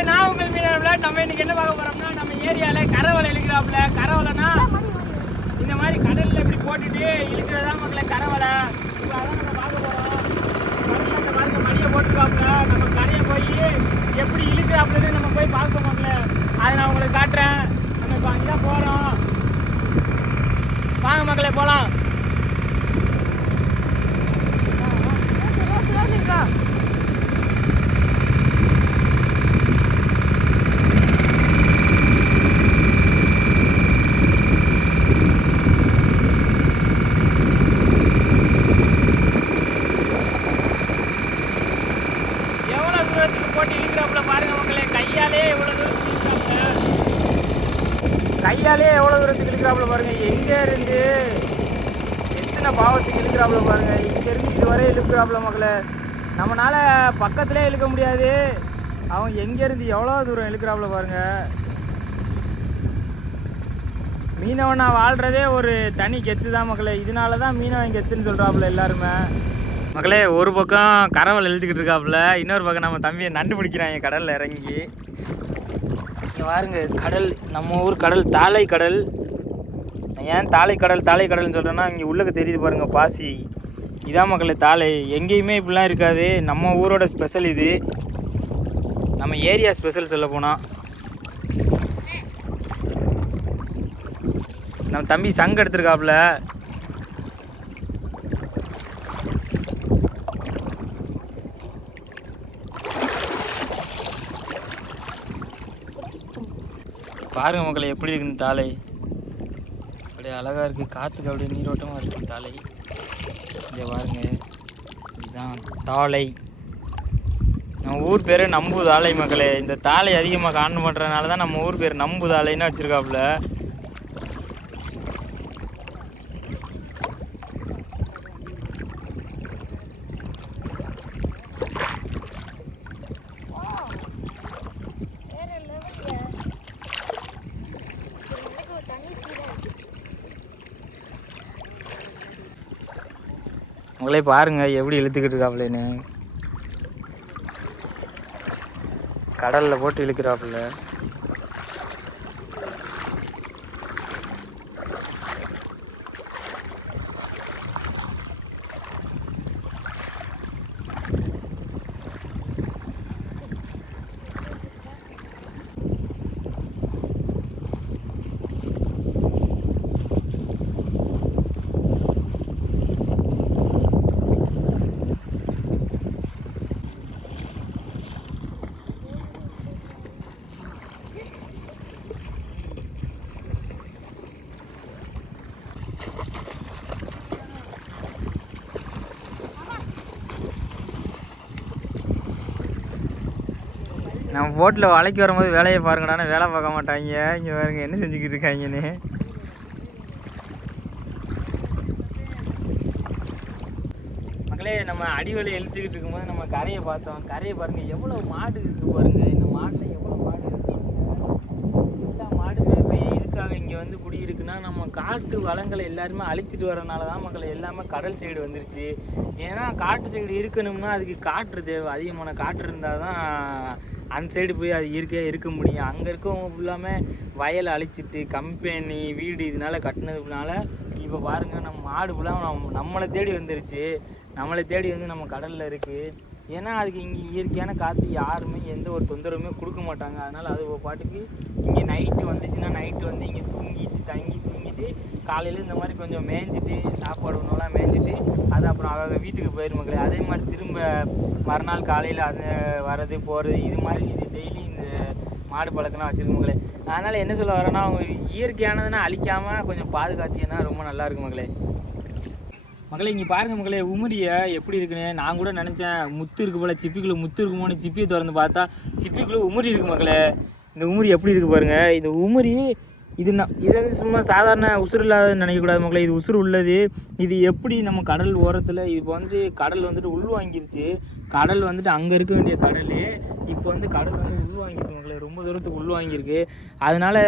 மக்களே, நான் உங்கள் மீனவர்கள நம்ம இன்னைக்கு என்ன பார்க்க போறோம்னா, நம்ம ஏரியால கரவலை இழுக்கிறாப்புல. கரவலைனா இந்த மாதிரி கடல்ல இப்படி போட்டுட்டு இழுக்கிறதா மக்களே கரவலை. இப்போ அதான் நம்ம பார்க்க போறோம். கடல்ல பார்த்து மடியை போட்டுருக்காப்புல. நம்ம கரையை போய் எப்படி இழுக்கிறாப்புலன்னு நம்ம போய் பார்ப்போம் மக்களே. அதை நான் உங்களுக்கு காட்டுறேன். நம்ம இப்போ அங்கே தான் போகிறோம். வாங்க மக்களே போகலாம். போட்டு இழுக்கிறாப்புல பாருங்க மக்களே. கையாலே எவ்வளோ தூரத்துக்கு இழுக்கிறாப்புல பாருங்க. எங்கே இருந்து எத்தனை பாவத்துக்கு இழுக்கிறாப்புல பாருங்க. இங்கே இருந்து இதுவரை இழுக்கிறாப்புல மக்களே. நம்மளால பக்கத்திலே இழுக்க முடியாது. அவன் எங்கேருந்து எவ்வளோ தூரம் இழுக்கிறாப்புல பாருங்க. மீனவனா வாழ்கிறதே ஒரு தனி கெத்து தான் மக்களே. இதனால தான் மீனவன் கெத்துன்னு சொல்கிறாப்புல எல்லாருமே. மக்களே, ஒரு பக்கம் கரவல் எழுதிக்கிட்டு இருக்காப்புல, இன்னொரு பக்கம் நம்ம தம்பியை நண்டு பிடிக்கிறாங்க கடலில் இறங்கி. இங்கே பாருங்க கடல், நம்ம ஊர் கடல் தாளை கடல். ஏன் தாளை கடல்னு சொல்கிறேன்னா, இங்கே உள்ளுக்கு தெரியுது பாருங்க பாசி. இதான் மக்களே தாளை. எங்கேயுமே இப்படிலாம் இருக்காது. நம்ம ஊரோட ஸ்பெஷல் இது. நம்ம ஏரியா ஸ்பெஷல் சொல்ல போனால். நம்ம தம்பி சங்கு எடுத்துருக்காப்புல. பாருங்க மக்களே எப்படி இருக்குன்னு தாளை. அப்படியே அழகாக இருக்குது. காற்றுக்கு அப்படியே நீரோட்டமாக இருக்குது தாளை. இங்கே பாருங்க, இதுதான் தாளை. நம்ம ஊர் பேர் நம்பு தாளை மக்களே. இந்த தாளை அதிகமாக காண பண்ணுறதுனால தான் நம்ம ஊர் பேர் நம்பு தாளைன்னு வச்சுருக்காப்புல. உங்களே பாருங்க எப்படி இழுத்துக்கிட்டு இருக்காப்புலன்னு. கடலில் போட்டு இழுக்கிறாப்புல. நம்ம போட்டில் வலைக்கு வரும்போது வேலையை பாருங்கடான்னு வேலை பார்க்க மாட்டாங்க. இங்கே பாருங்க என்ன செஞ்சுக்கிட்டு இருக்காங்கன்னு. மக்களே, நம்ம அடிவலை இழுத்துக்கிட்டு இருக்கும்போது நம்ம கரையை பார்த்தோம். கரையை பாருங்கள் எவ்வளோ மாடு இருக்குது பாருங்க. இந்த மாட்டில் எவ்வளோ மாடு இருக்குது. எல்லா மாடுமே இப்போ இதுக்காக இங்கே வந்து குடியிருக்குன்னா, நம்ம காட்டு வளங்களை எல்லாருமே அழிச்சிட்டு வரனால தான் மக்கள் எல்லாமே கடல் சைடு வந்துருச்சு. ஏன்னா காட்டு சைடு இருக்கணும்னா அதுக்கு காற்று தேவை. அதிகமான காற்று இருந்தால் தான் அந்த சைடு போய் அது இயற்கையாக இருக்க முடியும். அங்கே இருக்கவங்க ஃபுல்லாமே வயலை அழிச்சிட்டு கம்பெனி வீடு இதனால் கட்டினதுனால இப்போ பாருங்கள் நம்ம மாடு ஃபுல்லாக நம்மளை தேடி வந்துருச்சு. நம்மளை தேடி வந்து நம்ம கடலில் இருக்குது. ஏன்னா அதுக்கு இங்கே இயற்கையான காற்று யாருமே எந்த ஒரு தொந்தரவுமே கொடுக்க மாட்டாங்க. அதனால் அது ஒரு பாட்டுக்கு இங்கே நைட்டு வந்துச்சுன்னா நைட்டு வந்து இங்கே தூங்கிட்டு காலையில் இந்த மாதிரி கொஞ்சம் மேய்ஞ்சிட்டு சாப்பாடு ஒன்றுலாம் மேய்ஞ்சிட்டு அது அப்புறம் அவங்க வீட்டுக்கு போயிடும் மக்களே. அதே மாதிரி திரும்ப மறுநாள் காலையில் அது வர்றது போகிறது இது மாதிரி இது டெய்லி இந்த மாடு பழக்கம்லாம் வச்சுருக்கு மக்களே. அதனால் என்ன சொல்ல வரேன்னா, அவங்க இயற்கையானதுன்னா அழிக்காமல் கொஞ்சம் பாதுகாத்தீங்கன்னா ரொம்ப நல்லாயிருக்கும் மக்களே. மக்களே இங்கே பாருங்கள் மக்களே, உமரியை எப்படி இருக்குன்னு. நான் கூட நினச்சேன் முத்து இருக்குது போல், சிப்பிக்குள்ளே முத்து இருக்குமோன்னு சிப்பியை திறந்து பார்த்தா சிப்பிக்குள்ளே உமரி இருக்குது மக்களே. இந்த உமரி எப்படி இருக்குது பாருங்கள். இந்த உமரி இது வந்து சும்மா சாதாரண உசுறு இல்லாதன்னு நினைக்கக்கூடாது மக்களே. இது உசுறு உள்ளது. இது எப்படி நம்ம கடல் ஓரத்தில் இப்போ வந்து கடல் வந்துட்டு உள்வாங்கிருச்சு. கடல் வந்துட்டு அங்கே இருக்க வேண்டிய கடல் இப்போ வந்து கடல் வந்து உள்வாங்கிருச்சு மக்களே. ரொம்ப தூரத்துக்கு உள்வாங்கியிருக்கு. அதனால்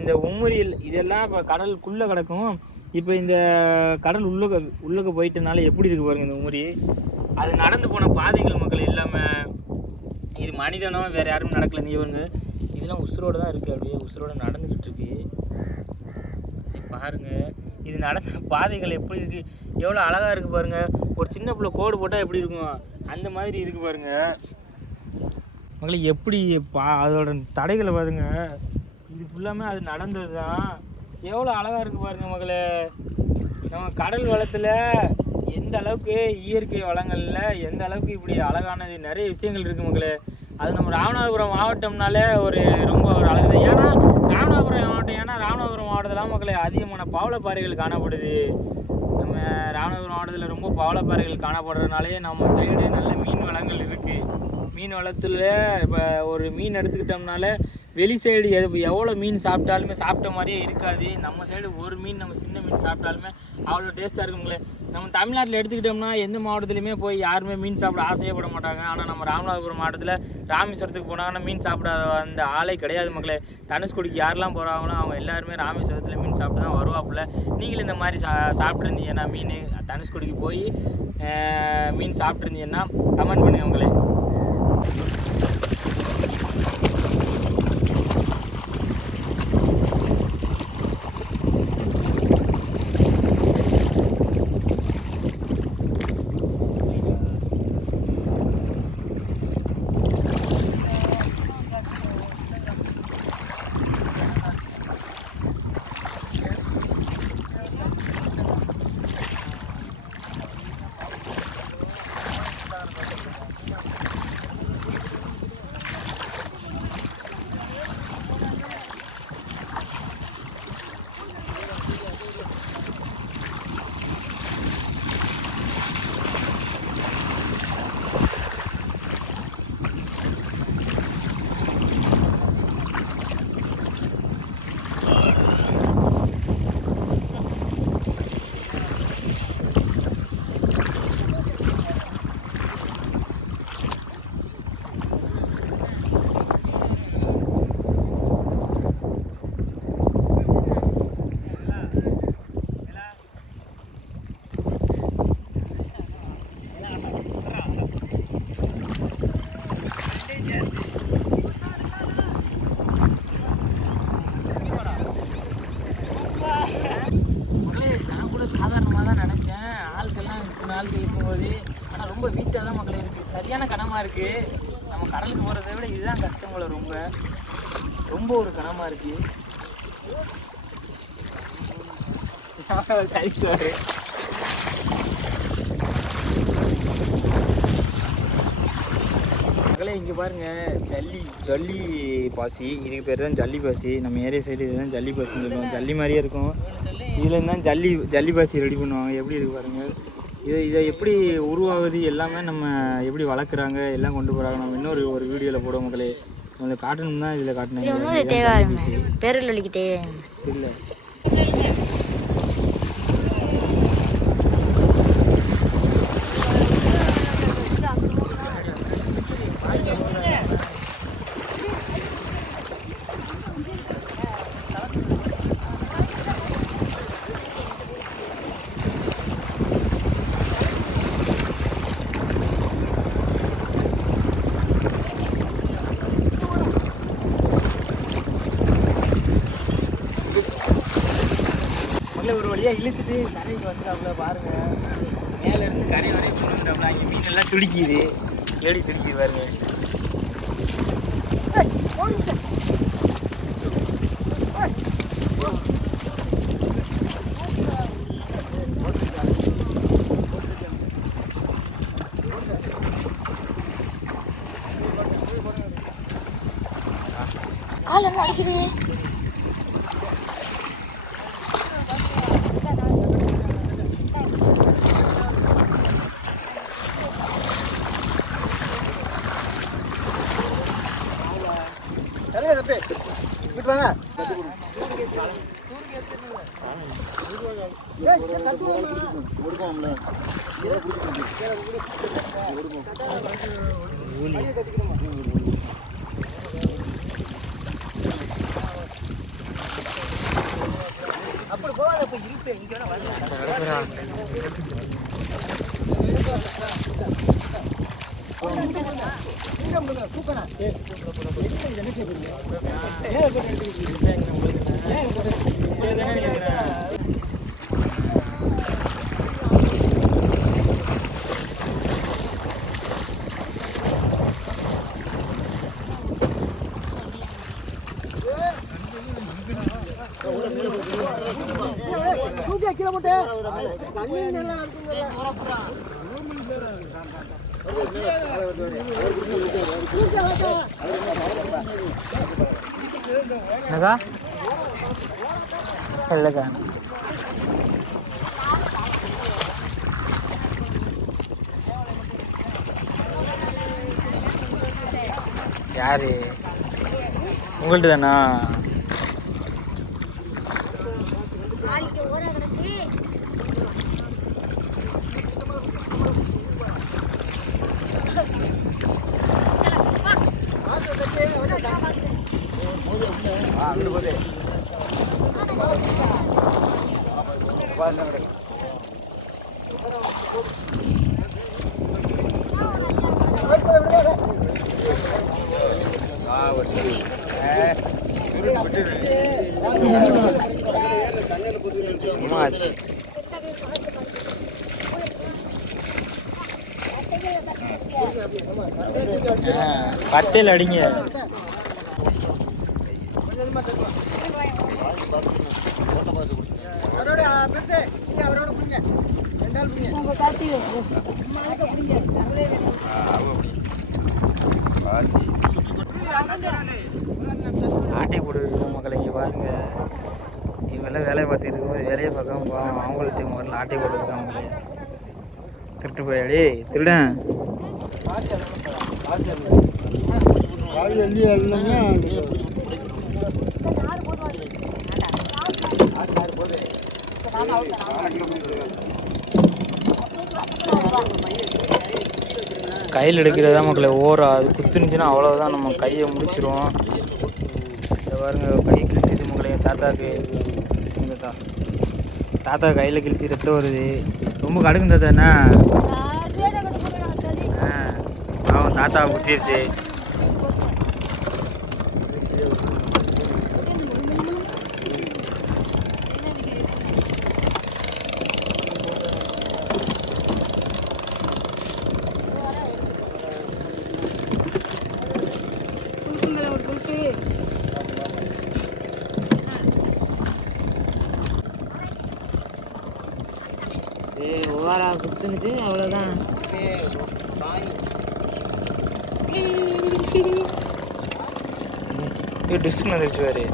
இந்த உமரியில் இதெல்லாம் இப்போ கடலுக்குள்ளே கிடக்கும். இப்போ இந்த கடல் உள்ளுக்க போயிட்டனால எப்படி இருக்குது பாருங்கள் இந்த உமரி. அது நடந்து போன பாதைகள் மக்கள் எல்லாமே இது மனிதனோ வேறு யாரும் நடக்கல. இவங்க இதெல்லாம் உசுரோடு தான் இருக்குது, அப்படியே உசுரோடு நடந்துக்கிட்டு இருக்கு. பாருங்கள் இது நடந்த பாதைகள் எப்படி இருக்குது, எவ்வளோ அழகாக இருக்குது பாருங்கள். ஒரு சின்ன பிள்ளை கோடு போட்டால் எப்படி இருக்கும் அந்த மாதிரி இருக்குது பாருங்கள் மகளே. எப்படி அதோட தடைகளை பாருங்க, இது ஃபுல்லாமே அது நடந்தது தான். எவ்வளோ அழகாக இருக்குது பாருங்கள் மகளே. நம்ம கடல் வளத்தில் எந்த அளவுக்கு இயற்கை வளங்களில் எந்த அளவுக்கு இப்படி அழகானது நிறைய விஷயங்கள் இருக்குது மகளே. அது நம்ம ராமநாதபுரம் மாவட்டம்னாலே ரொம்ப ஒரு அழகு தான். ஏன்னா ராமநாதபுரம் மாவட்டத்தில் மக்களே அதிகமான பவளப்பாறைகள் காணப்படுது. நம்ம ராமநாதபுரம் மாவட்டத்தில் ரொம்ப பவளப்பாறைகள் காணப்படுறதுனாலே நம்ம சைடு நல்ல மீன் வளங்கள் இருக்குது. மீன் வளத்தில் இப்போ ஒரு மீன் எடுத்துக்கிட்டோம்னால வெளி சைடு எவ்வளோ மீன் சாப்பிட்டாலுமே சாப்பிட்ட மாதிரியே இருக்காது. நம்ம சைடு ஒரு மீன் நம்ம சின்ன மீன் சாப்பிட்டாலுமே அவ்வளோ டேஸ்ட்டாக இருக்குங்களே. நம்ம தமிழ்நாட்டில் எடுத்துக்கிட்டோம்னா எந்த மாவட்டத்துலையுமே போய் யாருமே மீன் சாப்பிட ஆசையப்பட மாட்டாங்க. ஆனால் நம்ம ராமநாதபுரம் மாவட்டத்தில் ராமேஸ்வரத்துக்கு போனாங்கன்னா மீன் சாப்பிடாத அந்த ஆளே கிடையாது மக்களே. தனுஷ்கோடிக்கு யாரெல்லாம் போகிறாங்களோ அவங்க எல்லாருமே ராமேஸ்வரத்தில் மீன் சாப்பிட்டு தான் வருவாப்புல. நீங்களும் இந்த மாதிரி சாப்பிட்ருந்தீங்கன்னா மீன் தனுஷ்கோடிக்கு போய் மீன் சாப்பிட்ருந்தீங்கன்னா கமெண்ட் பண்ணுங்க உங்களே. சாதாரணமாக தான் நினச்சேன் ஆட்கள்லாம் ஆட்கள் இருக்கும்போது. ஆனால் ரொம்ப வீட்டாக தான் மக்கள் இருக்குது. சரியான கனமாக இருக்குது. நம்ம கடலுக்கு போகிறத விட இதுதான் கஷ்டம் போல. ரொம்ப ஒரு கனமாக இருக்குது. சரி சார் மக்களே இங்கே பாருங்கள் ஜல்லி பாசி. இதுக்கு பேர் தான் ஜல்லி பாசி. நம்ம ஏரியா சைடு இதுதான் ஜல்லி பாசின்னு சொல்லுவோம். ஜல்லி மாதிரியே இருக்கும். இதில் தான் ஜல்லி பாசி ரெடி பண்ணுவாங்க. எப்படி இருக்கு பாருங்கள். இதை எப்படி உருவாகுது எல்லாமே நம்ம எப்படி வளர்க்குறாங்க எல்லாம் கொண்டு போகிறாங்க. நம்ம இன்னொரு வீடியோவில் போடுவோம் மக்களே. உங்களுக்கு காட்டணும் தான் இதில் காட்டினேன். பேரலுக்கு தேவை இல்லை ஒரு வழியாக இழுத்துட்டு கரைக்கு வந்துட்டாப்புல பாருங்கள். மேலேருந்து கரை வரையும் கொண்டு வந்துட்டாப்புல. அங்கே மீனெல்லாம் துடிக்குது. ஏடி துடிக்குது பாருங்க. கால் என்ன அடிக்குது? அப்படி போகாத போய் இருப்பேன். இங்கே வரல கீழே போட்டு நல்லா என்னக்கா இல்லைக்கா யாரு உங்கள்கிட்ட தானா? சும்மா ஆச்சு. பத்தையில் அடிங்க. ஆட்டை போட்டு மக்களை இங்கே பாருங்க. இவங்கெல்லாம் வேலையை பார்த்துட்டு இருக்கும்போது வேலையை பார்க்காம போவோம். அவங்கள்ட்ட முதல்ல ஆட்டை போட்டு இருக்காங்க. திருட்டு போயாடி திருடன் கையில் எடுக்கிறதா மக்களை ஓரா. அது குத்துனுச்சுன்னா அவ்வளோதான், நம்ம கையை முடிச்சிருவோம். இதை பாருங்க, கை கிழிச்சிது மக்களை. தாத்தாக்கு தாத்தா கையில் கிழிச்சி ரத்தம் வருது. ரொம்ப கடுக்கும் தாத்தாண்ணா. அவன் தாத்தா குத்திருச்சு. ஓவரா குத்துனுச்சு அவ்வளோதான். டிஸ்க் வந்துருச்சு வேறு.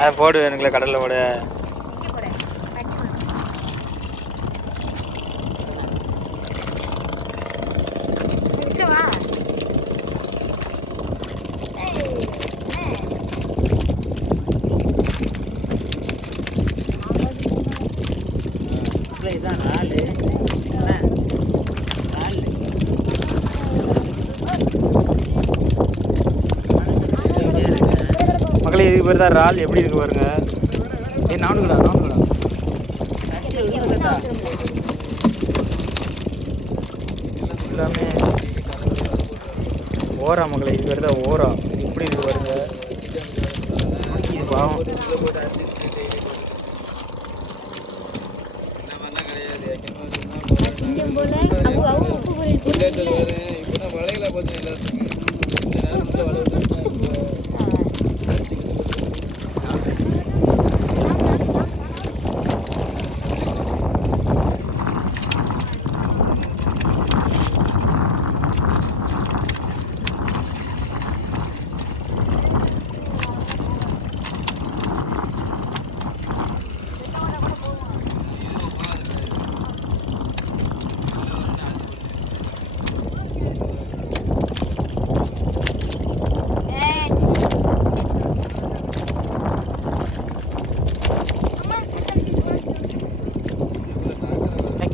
அதை போடு எனக்குள்ள கடலில் போட. இதுதான் ராலு. மக்களே இதுக்கு பேர் தான் ரால். எப்படி இருக்கு பாருங்க. நானுங்கடா எல்லாமே ஓரா மக்களை. இது பேர் தான் ஓரா. எப்படி இருக்கு பாருங்க. பாவம்.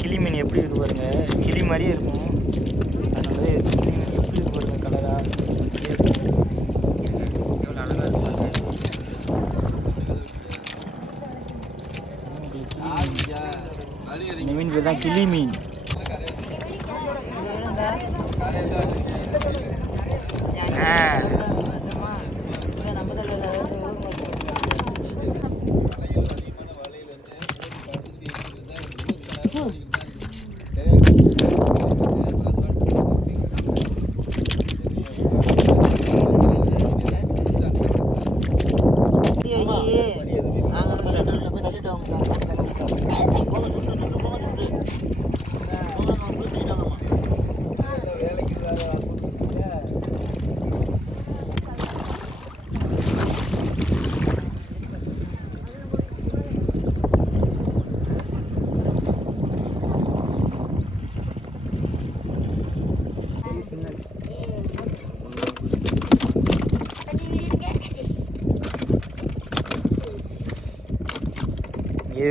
கிளிமீன் எப்படி இருக்கு பாருங்க. கிளி மாதிரியே இருக்கும். அதனால கிளிமீன் எப்படி இருக்கு பாருங்க. கலரா எவ்வளோ அழகாக இருக்கு பாருங்க. இதுக்கு பேர் தான் கிளி மீன்.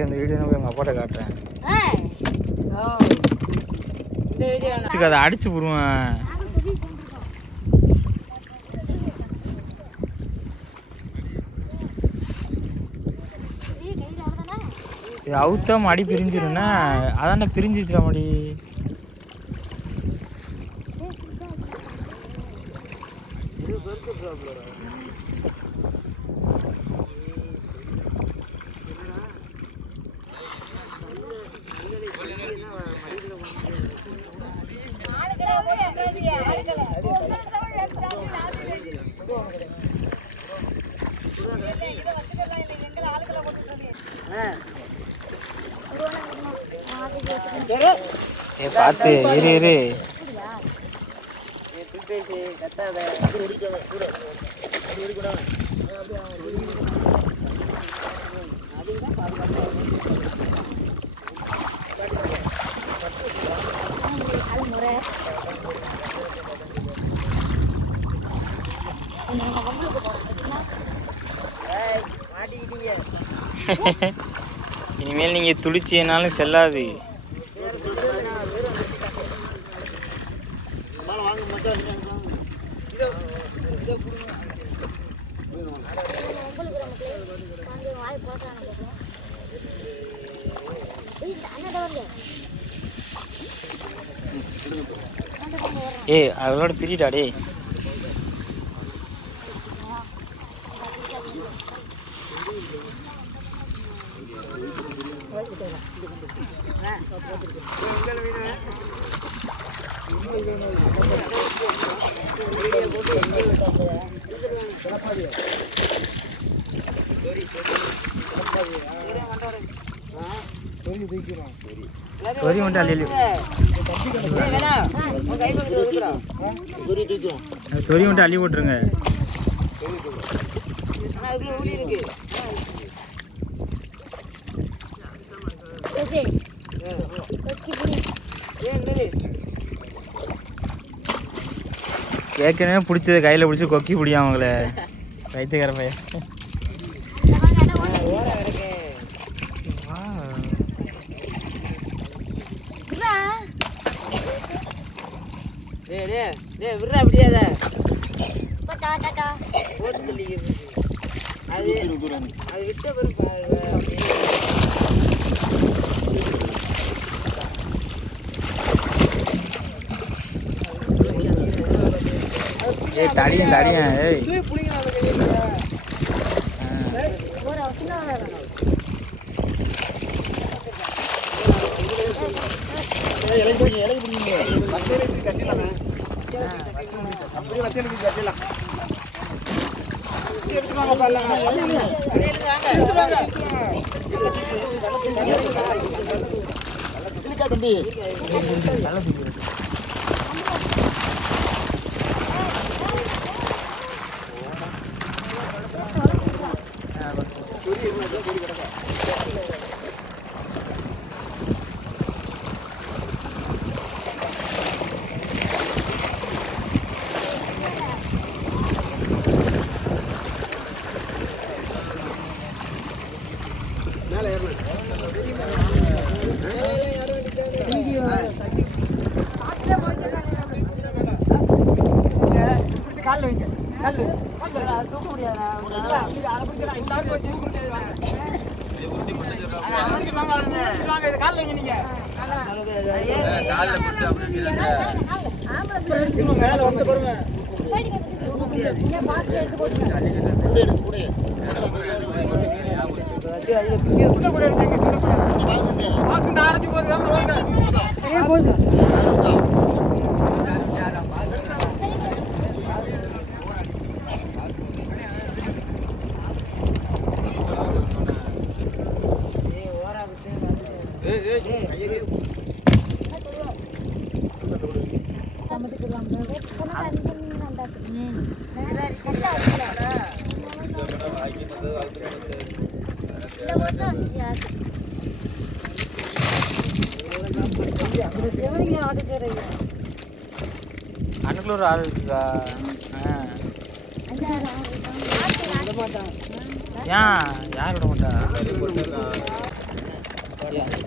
இந்த வீடியோ நான் எங்கள் அப்பாட்ட காட்டுறேன். அதை அடிச்சு போடுவேன். இது அவுத்தா மடி பிரிஞ்சிரும்னா அதான பிரிஞ்சிச்சுடா மடி. பார்த்து இரு இரு. இனிமேல் நீங்க துளிச்சினாலும் செல்லாது. ஏய் அவளோட பிரிடா டே. சொரி மட்டும் அள்ளி சொரி மட்டும் அள்ளி போட்டுருங்க. ஏற்கனவே பிடிச்சது கையில் பிடிச்சி கொக்கி பிடிக்கும் அவங்கள வயிற்றுக்கார பையன். விடுறா அப்படியாத அது அது விட்ட ஏய் தடியன் தடியன். ஏய் தம்பி கால்ல வைங்க கால்ல தூக்க முடியாதா? அமைஞ்சு வாங்க வாங்க இது கால்ல வைங்க நீங்க மேல வந்து பாருங்க அன்னைக்குள்ள ஒரு ஆள் இருக்குக்கா. ஏன் யார் விட மாட்டா?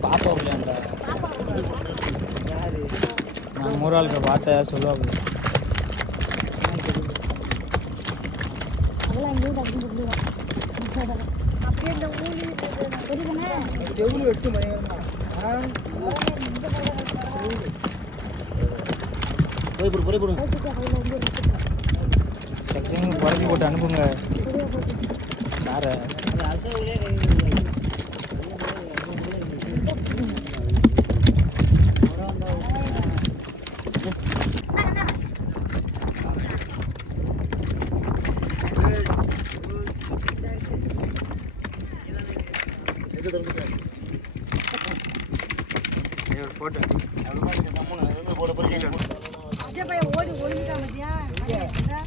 பாப்பா விளையாண்டா நான் மூறாளுக்கு பார்த்த சொல்லுவாங்க. செக்ஷன் குறைச்சி போட்டு அனுப்புங்க. யாரை போட்டோ ஓடி ஒளிஞ்சிட்டான்.